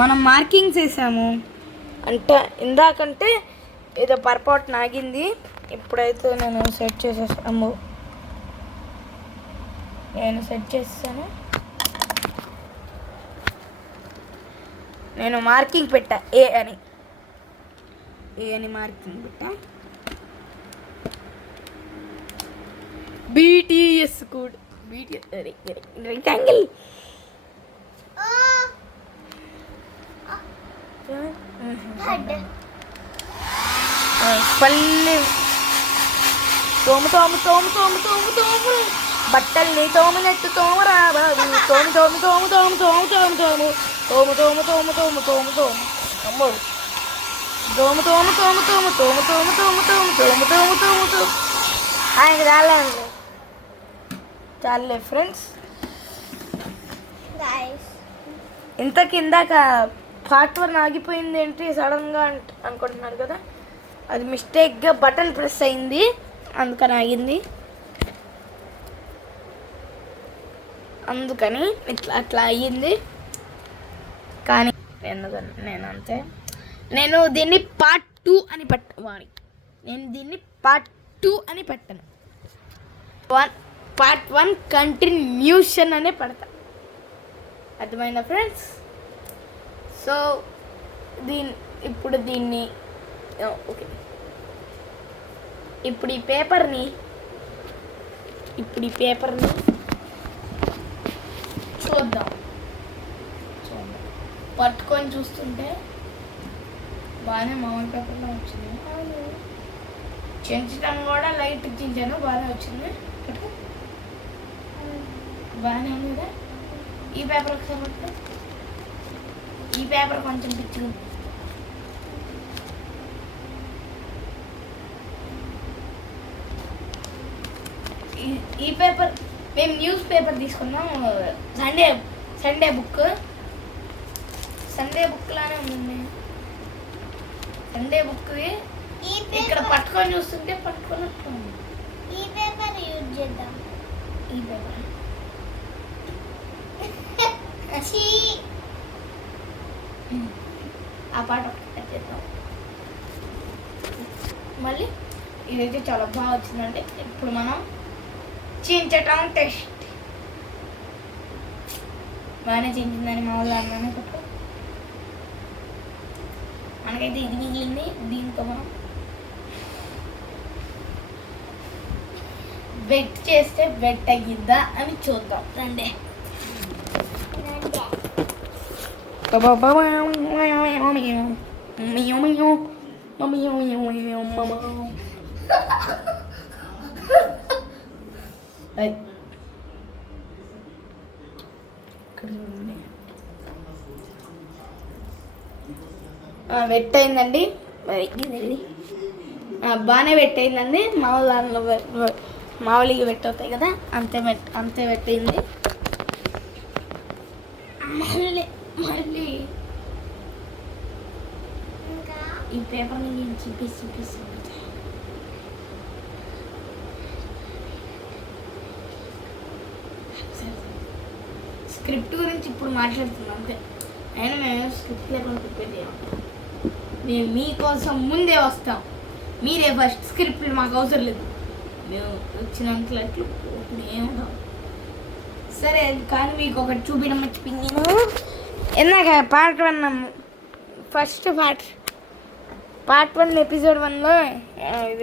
మనం మార్కింగ్స్ వేసాము అంటే ఇందాకంటే ఏదో పొరపాటు నాగింది. ఇప్పుడైతే నేను సెట్ చేసేసాను. నేను మార్కింగ్ పెట్టా ఏ అని మార్కింగ్ పెట్టా. బీటీఎస్ కోడ్ బీటీఎస్ రెక్టాంగిల్ పల్లి తోము బట్టల్ని తోమినట్టు తోమరా బాబు. తోము ఆయనకి చాలండి. చాలే ఫ్రెండ్స్. ఇంతకి ఇందాక పార్ట్ 1 ఆగిపోయింది ఏంటి సడన్గా అనుకుంటున్నారు కదా, అది మిస్టేక్గా బటన్ ప్రెస్ అయింది, అందుకని ఆగింది. అందుకని అట్లా అయ్యింది. కానీ నేను దీన్ని పార్ట్ 2 అని పెట్టను. పార్ట్ 1 కంటిన్యూషన్ అనే పెడతా. అర్థమైందా ఫ్రెండ్స్? సో దీన్ని ఓకే. ఇప్పుడు ఈ పేపర్ని చూద్దాం. పట్టుకొని చూస్తుంటే బాగానే మామూలు పేపర్లో వచ్చింది. చించడం కూడా లైట్ చించాను, బాగానే వచ్చింది. బాగానే ఉంది కదా. ఈ పేపర్ ఒకసారి పట్టుకో. ఈ పేపర్ కొంచెం పిచ్చిగా ఈ పేపర్ మేము న్యూస్ పేపర్ తీసుకున్నాం. సండే బుక్ లానే ఉంది. సండే బుక్ ఇక్కడ పట్టుకొని చూస్తుంటే పట్టుకున్నట్టు ఉంది. ఈ పేపర్ యూజ్ చేద్దాం. ఈ పేపర్ ఆ పాట చేద్దాం. మళ్ళీ ఇదైతే చాలా బాగా వచ్చిందండి. ఇప్పుడు మనం చించటం టెస్ట్. బాగానే చించిందని మా వాళ్ళు అన్నానే కొట్టు. మనకైతే ఇది మిగిలింది. దీంతో మనం వెట్ చేస్తే వెట్ అయ్యిద్దా అని చూద్దాం. రండి. వెట్ అయిందండి. బాగానే వెట్ అయిందండి. మామూలుగా వెట్ అవుతాయి కదా, అంతే వెట్ అయింది. మళ్ళీ ఈ పేపర్ని నేను చూపిస్తాను. స్క్రిప్ట్ గురించి ఇప్పుడు మాట్లాడుతున్నాం అంతే. అయినా మేము స్క్రిప్ట్ లేకుండా ప్రిపేర్ చేయాలి. మేము మీకోసం ముందే వస్తాం. మీరే ఫస్ట్. స్క్రిప్ట్ మాకు అవసరం లేదు. మేము వచ్చినంతలో ఏముంటాం. సరే, కానీ మీకు ఒకటి చూపించడం మర్చిపోయింది. ఇందాక పార్ట్ 1 ఎపిసోడ్ 1లో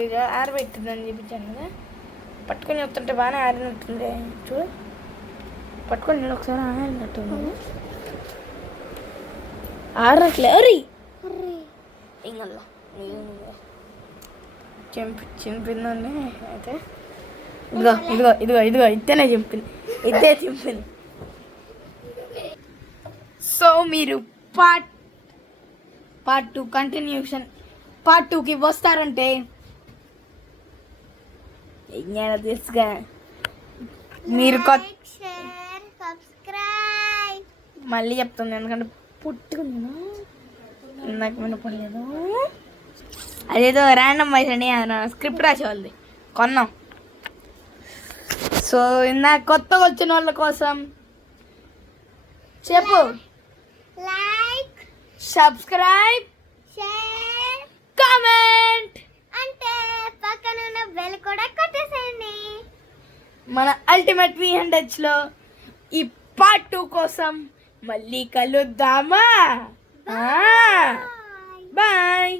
ఇది ఆరబెట్టిందని చూపించాను కదా. పట్టుకొని వస్తుంటే బాగానే ఆరినట్టుంది. చూడు, పట్టుకొని నేను ఒకసారి ఆరినట్టుంది. ఆరట్లే. అరే ఇంకల్లా చింపిందండి. అయితే ఇదిగో ఇద్దనే చింపింది. సో మీరు పార్ట్ 2 కంటిన్యూషన్ పార్ట్ 2కి వస్తారంటే తెలుసుగా. మీరు మళ్ళీ చెప్తుంది, ఎందుకంటే పుట్టుకున్నా నాకు వినపడలేదు. అదేదో ర్యాండమ్ వైస్ అని స్క్రిప్ట్ రాసేవాళ్ళది కొన్నాం. సో ఇందాక కొత్తగా వచ్చిన వాళ్ళ కోసం చెప్పు. Like subscribe, share, comment. అంటే పక్కన ఉన్న బెల్ కూడా కొట్టేసేయండి. మన అల్టిమేట్ 300లో ఈ పార్ట్ 2 కోసం మళ్ళీ కలుద్దామా? బాయ్.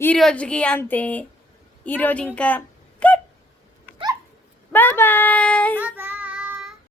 ఈరోజుకి అంతే. ఈరోజు ఇంకా